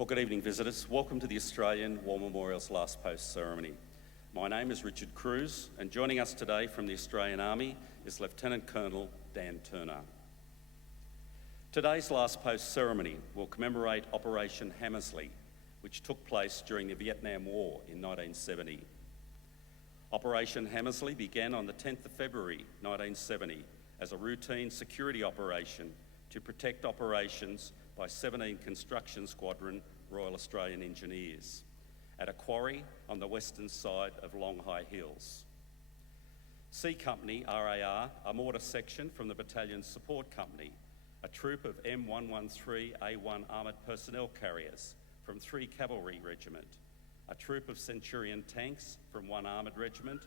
Well, good evening, visitors. Welcome to the Australian War Memorial's Last Post ceremony. My name is Richard Cruz, and joining us today from the Australian Army is Lieutenant Colonel Dan Turner. Today's Last Post ceremony will commemorate Operation Hammersley, which took place during the Vietnam War in 1970. Operation Hammersley began on the 10th of February 1970 as a routine security operation to protect operations by 17 Construction Squadron Royal Australian Engineers at a quarry on the western side of Long High Hills. C Company, RAR, a mortar section from the Battalion's Support Company, a troop of M113A1 armoured personnel carriers from 3 Cavalry Regiment, a troop of Centurion tanks from 1 armoured regiment,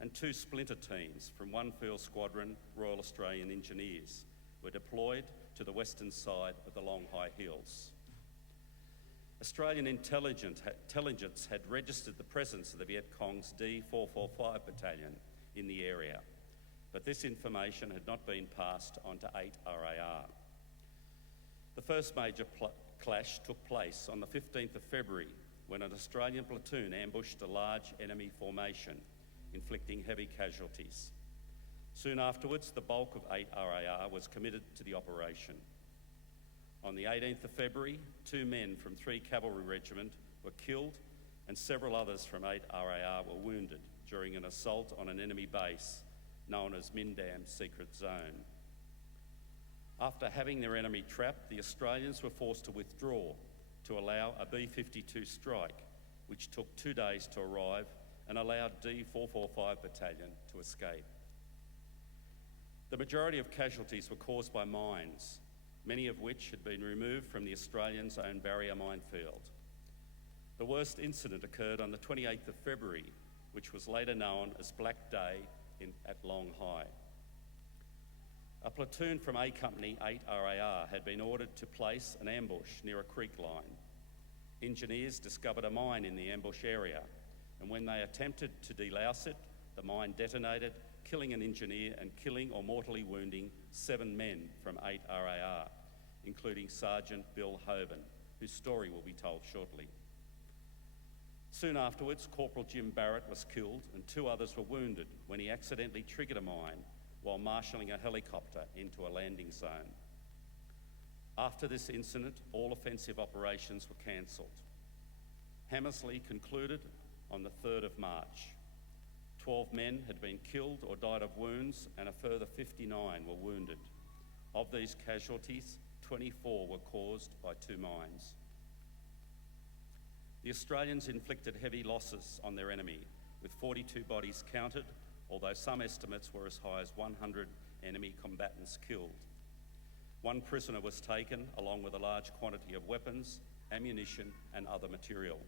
and 2 splinter teams from 1 Field Squadron Royal Australian Engineers were deployed to the western side of the Long High Hills. Australian intelligence had registered the presence of the Viet Cong's D445 battalion in the area, but this information had not been passed on to 8 RAR. The first major clash took place on the 15th of February when an Australian platoon ambushed a large enemy formation, inflicting heavy casualties. Soon afterwards, the bulk of 8 RAR was committed to the operation. On the 18th of February, 2 men from 3 Cavalry Regiment were killed and several others from 8 RAR were wounded during an assault on an enemy base known as Min Dam Secret Zone. After having their enemy trapped, the Australians were forced to withdraw to allow a B-52 strike, which took 2 days to arrive and allowed D445 battalion to escape. The majority of casualties were caused by mines, many of which had been removed from the Australians' own barrier minefield. The worst incident occurred on the 28th of February, which was later known as Black Day at Long High. A platoon from A Company 8 RAR had been ordered to place an ambush near a creek line. Engineers discovered a mine in the ambush area, and when they attempted to delouse it, the mine detonated, killing an engineer and killing or mortally wounding 7 men from 8 RAR, including Sergeant Bill Hoban, whose story will be told shortly. Soon afterwards, Corporal Jim Barrett was killed and 2 others were wounded when he accidentally triggered a mine while marshalling a helicopter into a landing zone. After this incident, all offensive operations were cancelled. Hammersley concluded on the 3rd of March. 12 men had been killed or died of wounds and a further 59 were wounded. Of these casualties, 24 were caused by 2 mines. The Australians inflicted heavy losses on their enemy, with 42 bodies counted, although some estimates were as high as 100 enemy combatants killed. 1 prisoner was taken, along with a large quantity of weapons, ammunition and other material.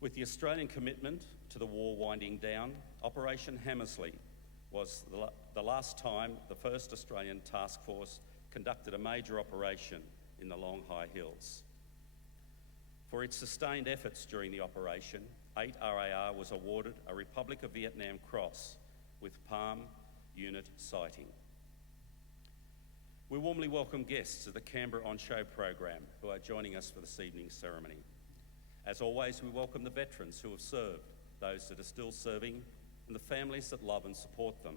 With the Australian commitment to the war winding down, Operation Hammersley was the last time the 1st Australian Task Force conducted a major operation in the Long High Hills. For its sustained efforts during the operation, 8 RAR was awarded a Republic of Vietnam Cross with Palm Unit sighting. We warmly welcome guests of the Canberra On Show program who are joining us for this evening's ceremony. As always, we welcome the veterans who have served, those that are still serving, and the families that love and support them.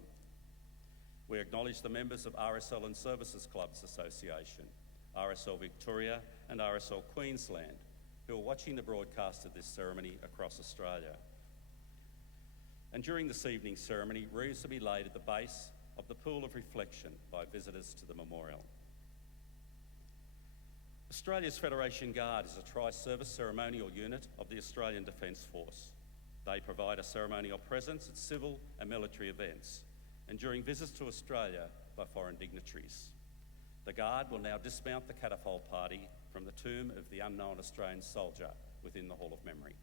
We acknowledge the members of RSL and Services Clubs Association, RSL Victoria and RSL Queensland, who are watching the broadcast of this ceremony across Australia. And during this evening's ceremony, wreaths will be laid at the base of the pool of reflection by visitors to the memorial. Australia's Federation Guard is a tri-service ceremonial unit of the Australian Defence Force. They provide a ceremonial presence at civil and military events and during visits to Australia by foreign dignitaries. The Guard will now dismount the catapult party from the tomb of the unknown Australian soldier within the Hall of Memory.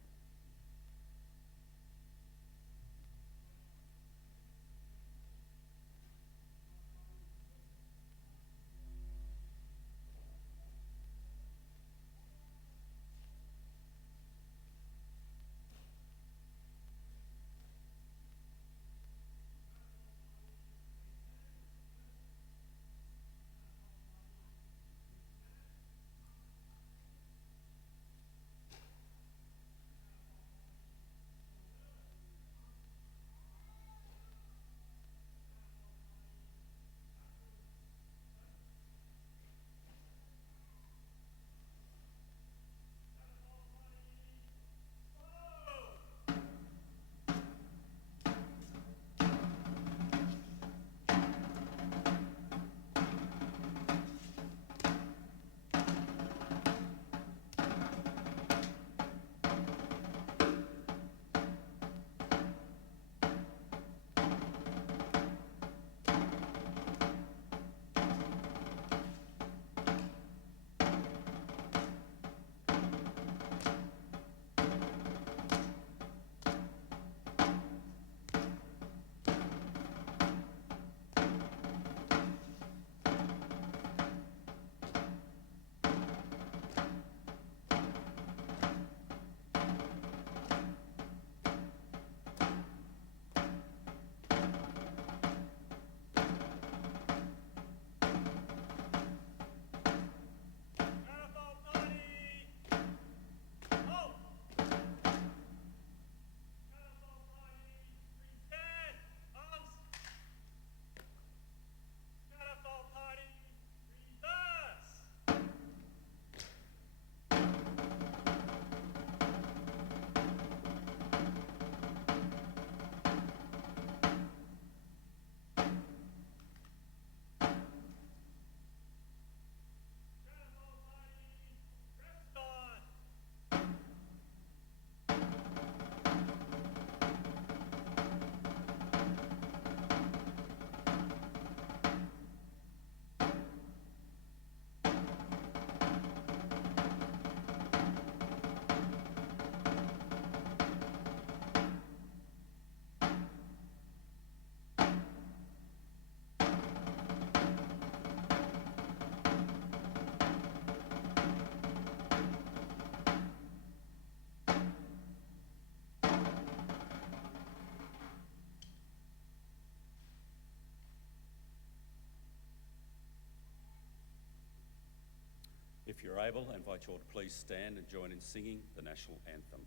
If you're able, I invite you all to please stand and join in singing the National Anthem.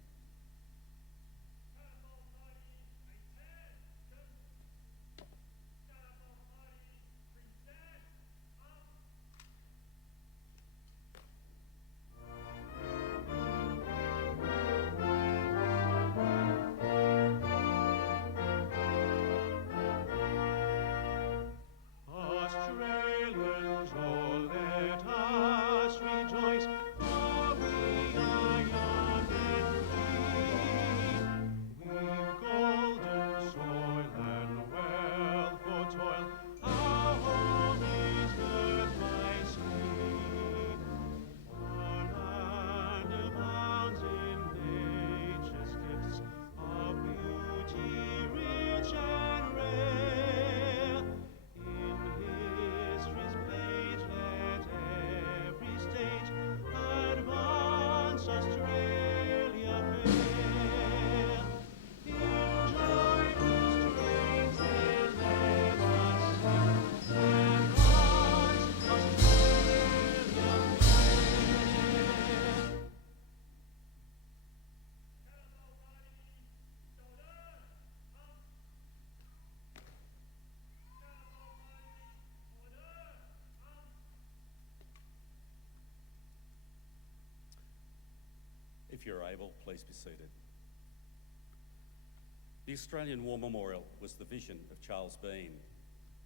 If you're able, please be seated. The Australian War Memorial was the vision of Charles Bean,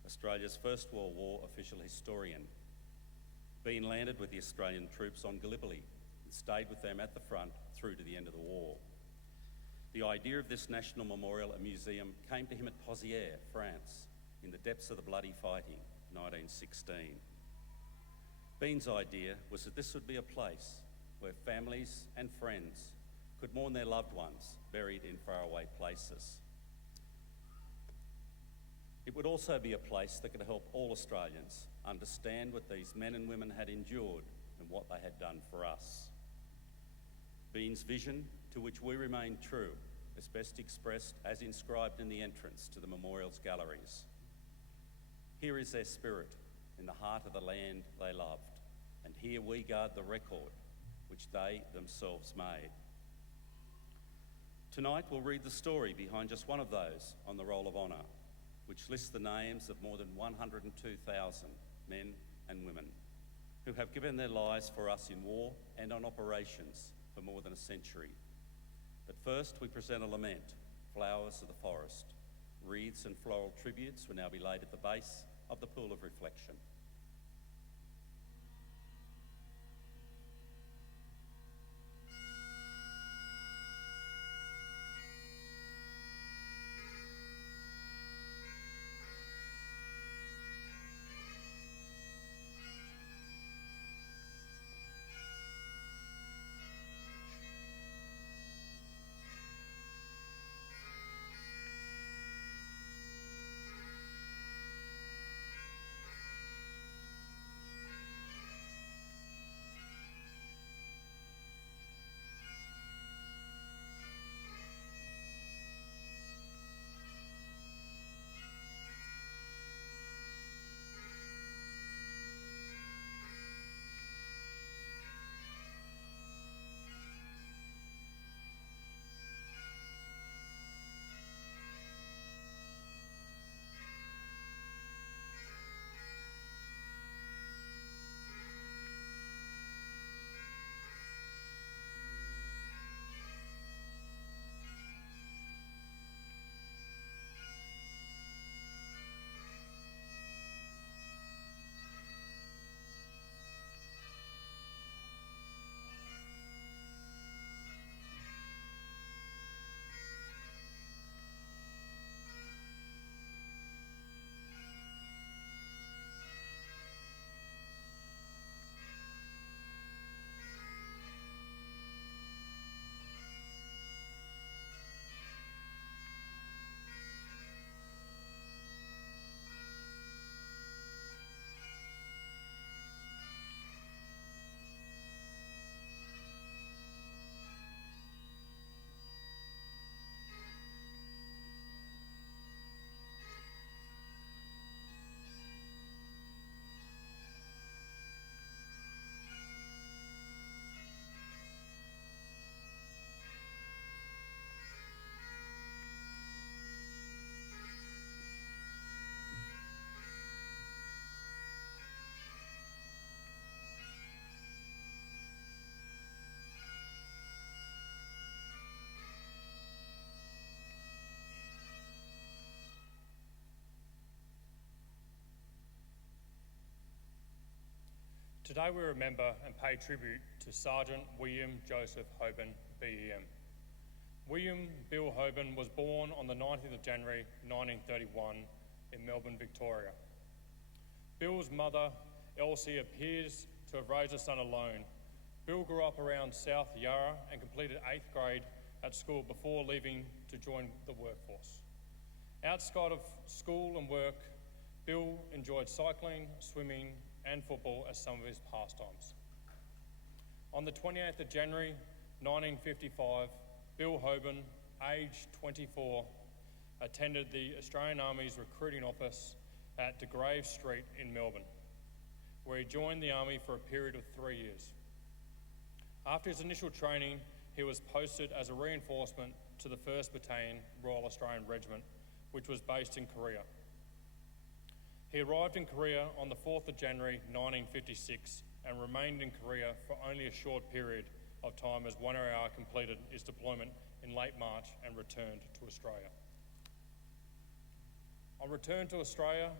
Australia's First World War official historian. Bean landed with the Australian troops on Gallipoli and stayed with them at the front through to the end of the war. The idea of this national memorial and museum came to him at Pozières, France, in the depths of the bloody fighting, 1916. Bean's idea was that this would be a place where families and friends could mourn their loved ones buried in faraway places. It would also be a place that could help all Australians understand what these men and women had endured and what they had done for us. Bean's vision, to which we remain true, is best expressed as inscribed in the entrance to the memorial's galleries. Here is their spirit in the heart of the land they loved, and here we guard the record which they themselves made. Tonight we'll read the story behind just one of those on the Roll of Honour, which lists the names of more than 102,000 men and women who have given their lives for us in war and on operations for more than a century. But first we present a lament, Flowers of the Forest. Wreaths and floral tributes will now be laid at the base of the Pool of Reflection. Today we remember and pay tribute to Sergeant William Joseph Hoban, BEM. William Bill Hoban was born on the 19th of January 1931 in Melbourne, Victoria. Bill's mother, Elsie, appears to have raised a son alone. Bill grew up around South Yarra and completed 8th grade at school before leaving to join the workforce. Outside of school and work, Bill enjoyed cycling, swimming and football as some of his pastimes. On the 28th of January 1955, Bill Hoban, aged 24, attended the Australian Army's recruiting office at De Grave Street in Melbourne, where he joined the Army for a period of 3 years. After his initial training, he was posted as a reinforcement to the 1st Battalion Royal Australian Regiment, which was based in Korea. He arrived in Korea on the 4th of January 1956 and remained in Korea for only a short period of time as 1RAR completed its deployment in late March and returned to Australia. On return to Australia,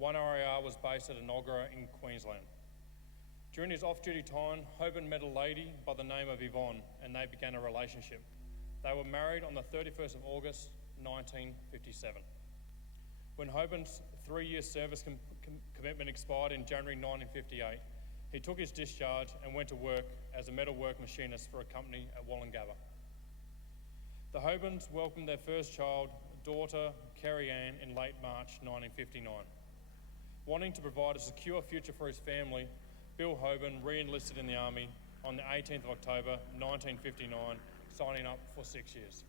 1RAR was based at Inogra in Queensland. During his off-duty time, Hoban met a lady by the name of Yvonne and they began a relationship. They were married on the 31st of August 1957. When Hoban's 3-year service commitment expired in January 1958, he took his discharge and went to work as a metalwork machinist for a company at Wollongabba. The Hobans welcomed their first child, daughter Kerry Ann, in late March 1959. Wanting to provide a secure future for his family, Bill Hoban re-enlisted in the Army on the 18th of October 1959, signing up for 6 years.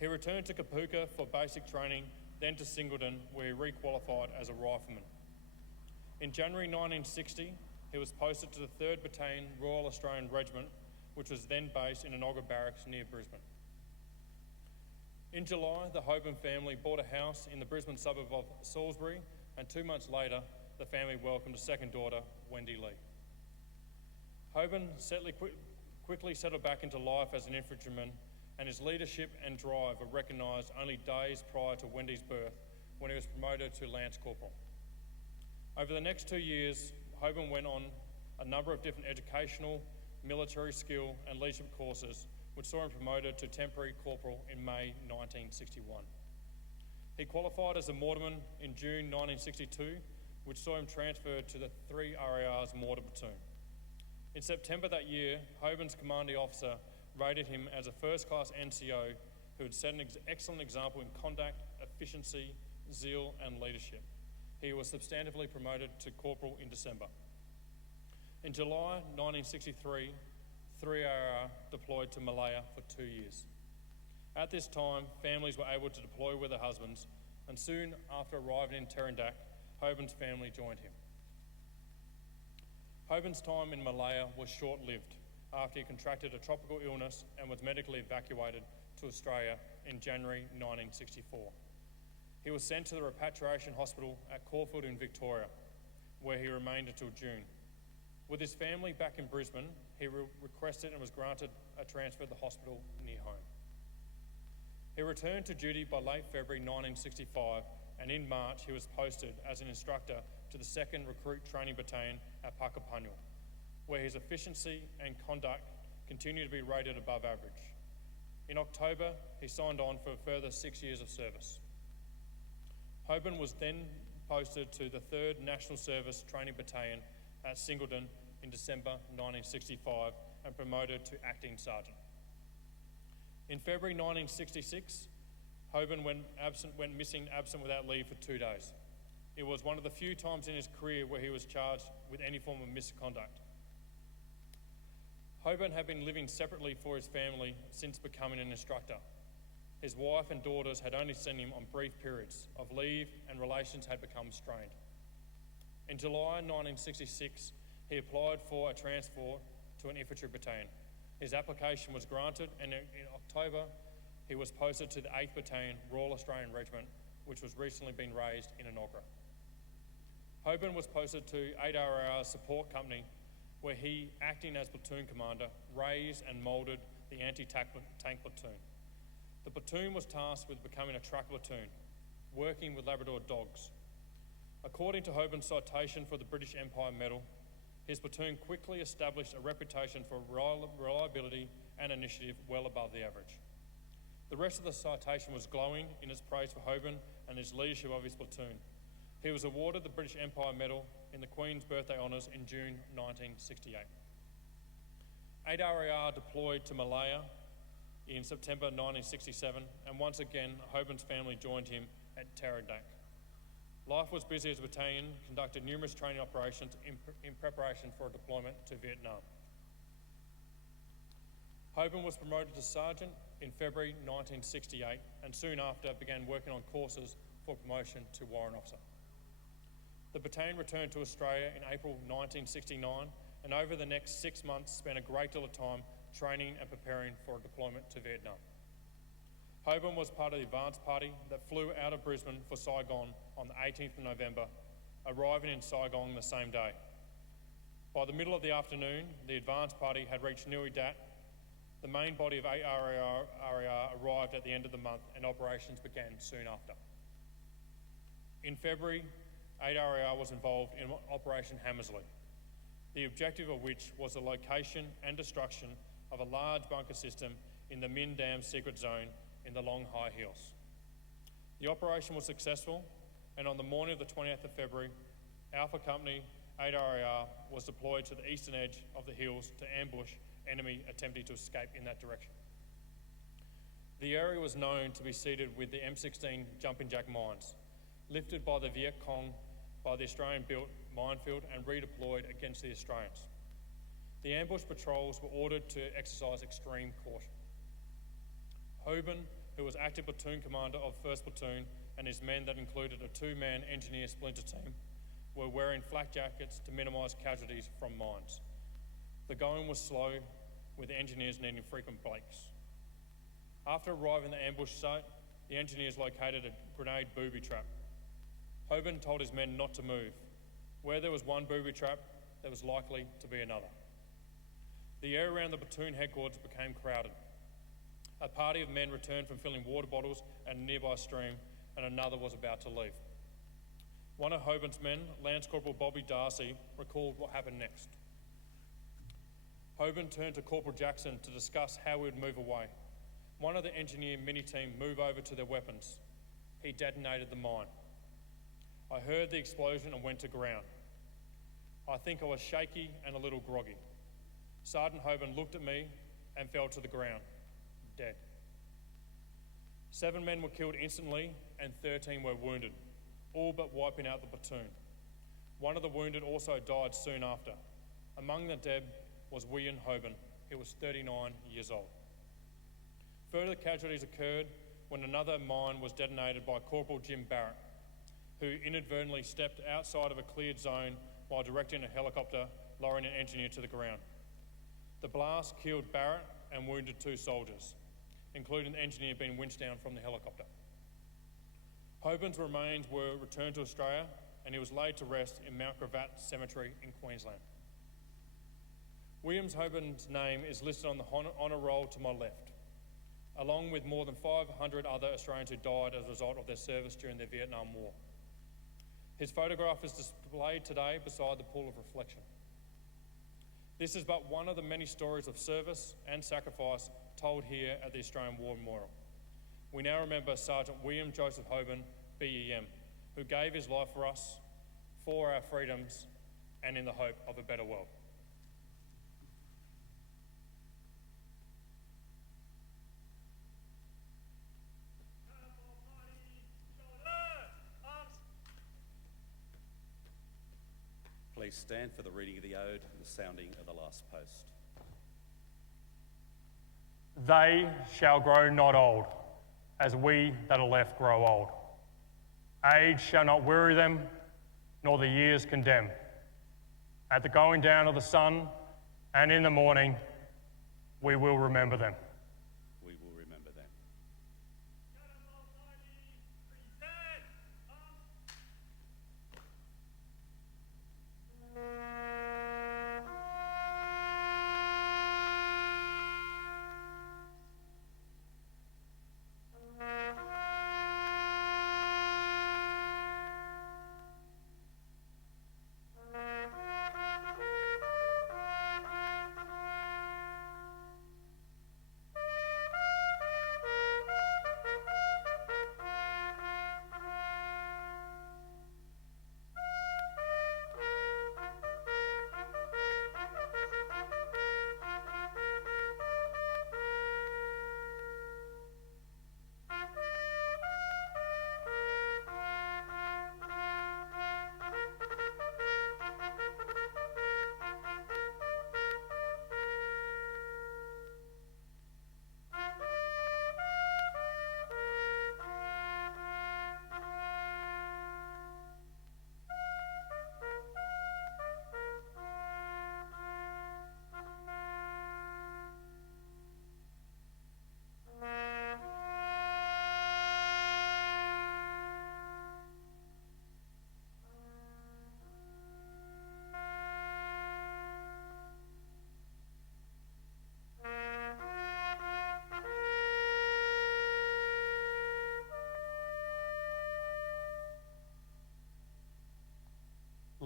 He returned to Kapooka for basic training, then to Singleton, where he re-qualified as a rifleman. In January 1960, he was posted to the 3rd Battalion Royal Australian Regiment, which was then based in Inogra Barracks near Brisbane. In July, the Hoban family bought a house in the Brisbane suburb of Salisbury, and 2 months later, the family welcomed a second daughter, Wendy Lee. Hoban quickly settled back into life as an infantryman, and his leadership and drive were recognised only days prior to Wendy's birth, when he was promoted to Lance Corporal. Over the next 2 years, Hoban went on a number of different educational, military skill and leadership courses, which saw him promoted to temporary corporal in May 1961. He qualified as a mortarman in June 1962, which saw him transferred to the 3RAR's mortar platoon. In September that year, Hoban's commanding officer rated him as a first-class NCO who had set an excellent example in conduct, efficiency, zeal and leadership. He was substantively promoted to corporal in December. In July 1963, 3RAR deployed to Malaya for 2 years. At this time, families were able to deploy with their husbands, and soon after arriving in Terendak, Hoban's family joined him. Hoban's time in Malaya was short-lived after he contracted a tropical illness and was medically evacuated to Australia in January 1964. He was sent to the repatriation hospital at Caulfield in Victoria, where he remained until June. With his family back in Brisbane, he requested and was granted a transfer to the hospital near home. He returned to duty by late February 1965, and in March he was posted as an instructor to the 2nd Recruit Training Battalion at Puckapunyal, where his efficiency and conduct continued to be rated above average. In October, he signed on for a further 6 years of service. Hoban was then posted to the 3rd National Service Training Battalion at Singleton in December 1965 and promoted to acting sergeant. In February 1966, Hoban went missing absent without leave for 2 days. It was one of the few times in his career where he was charged with any form of misconduct. Hoban had been living separately for his family since becoming an instructor. His wife and daughters had only seen him on brief periods of leave, and relations had become strained. In July 1966, he applied for a transfer to an infantry battalion. His application was granted, and in October, he was posted to the 8th Battalion Royal Australian Regiment, which was recently been raised in Inogra. Hoban was posted to 8RAR's support company, where he, acting as platoon commander, raised and moulded the anti-tank platoon. The platoon was tasked with becoming a track platoon, working with Labrador dogs. According to Hoban's citation for the British Empire Medal, His platoon quickly established a reputation for reliability and initiative well above the average. The rest of the citation was glowing in its praise for Hoban and his leadership of his platoon. He was awarded the British Empire Medal in the Queen's Birthday Honours in June 1968. 8 RAR deployed to Malaya in September 1967, and once again, Hoban's family joined him at Tarandak. Life was busy as the battalion conducted numerous training operations in preparation for a deployment to Vietnam. Hoban was promoted to sergeant in February 1968 and soon after began working on courses for promotion to warrant officer. The battalion returned to Australia in April 1969 and over the next 6 months spent a great deal of time training and preparing for a deployment to Vietnam. Hoban was part of the advance party that flew out of Brisbane for Saigon on the 18th of November, arriving in Saigon the same day. By the middle of the afternoon, the advance party had reached Nui Dat. The main body of 8 RAR arrived at the end of the month and operations began soon after. In February, 8 RAR was involved in Operation Hammersley, the objective of which was the location and destruction of a large bunker system in the Min Dam secret zone in the Long High Hills. The operation was successful, and on the morning of the 20th of February, Alpha Company 8 RAR was deployed to the eastern edge of the hills to ambush enemy attempting to escape in that direction. The area was known to be seeded with the M16 jumping jack mines, lifted by the Viet Cong by the Australian-built minefield and redeployed against the Australians. The ambush patrols were ordered to exercise extreme caution. Hoban, who was active platoon commander of 1st Platoon, and his men that included a 2-man engineer splinter team, were wearing flak jackets to minimise casualties from mines. The going was slow, with the engineers needing frequent breaks. After arriving at the ambush site, the engineers located a grenade booby trap. Hoban told his men not to move. Where there was one booby trap, there was likely to be another. The area around the platoon headquarters became crowded. A party of men returned from filling water bottles at a nearby stream, and another was about to leave. One of Hoban's men, Lance Corporal Bobby Darcy, recalled what happened next. Hoban turned to Corporal Jackson to discuss how we would move away. One of the engineer mini-team moved over to their weapons. He detonated the mine. I heard the explosion and went to ground. I think I was shaky and a little groggy. Sergeant Hoban looked at me and fell to the ground, dead. 7 men were killed instantly and 13 were wounded, all but wiping out the platoon. One of the wounded also died soon after. Among the dead was William Hoban. He was 39 years old. Further casualties occurred when another mine was detonated by Corporal Jim Barrett, who inadvertently stepped outside of a cleared zone while directing a helicopter, lowering an engineer to the ground. The blast killed Barrett and wounded 2 soldiers, including the engineer being winched down from the helicopter. Hoban's remains were returned to Australia and he was laid to rest in Mount Gravatt Cemetery in Queensland. William Hoban's name is listed on the honour roll to my left, along with more than 500 other Australians who died as a result of their service during the Vietnam War. His photograph is displayed today beside the pool of reflection. This is but one of the many stories of service and sacrifice told here at the Australian War Memorial. We now remember Sergeant William Joseph Hoban, BEM, who gave his life for us, for our freedoms, and in the hope of a better world. Please stand for the reading of the ode and the sounding of the last post. They shall grow not old, as we that are left grow old. Age shall not weary them, nor the years condemn. At the going down of the sun and in the morning, we will remember them. We will remember them.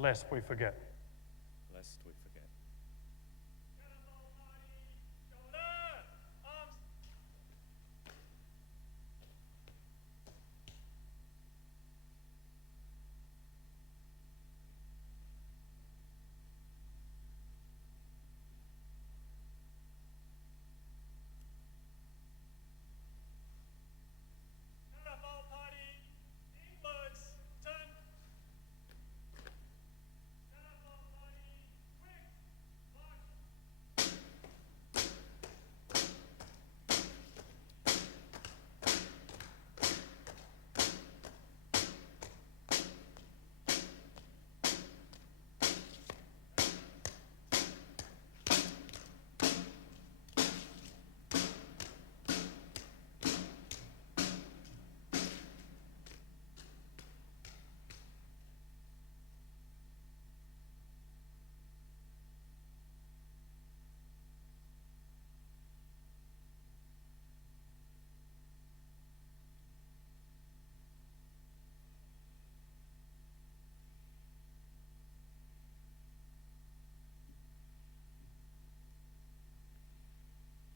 lest we forget. Lest we forget.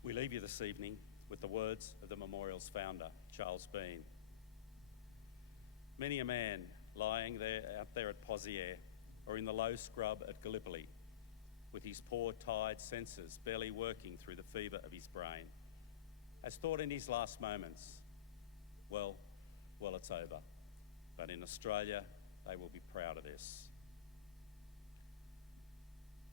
We leave you this evening with the words of the memorial's founder, Charles Bean. Many a man lying out there at Poziere or in the low scrub at Gallipoli, with his poor, tired senses barely working through the fever of his brain, has thought in his last moments, well, it's over. But in Australia, they will be proud of this.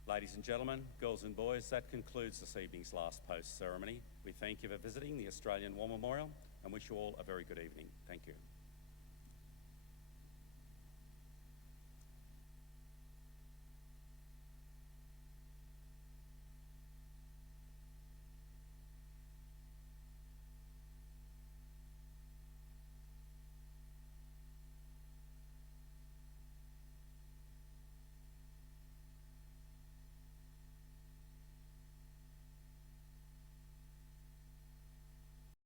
Ladies and gentlemen, girls and boys, that concludes this evening's last post ceremony. We thank you for visiting the Australian War Memorial and wish you all a very good evening. Thank you.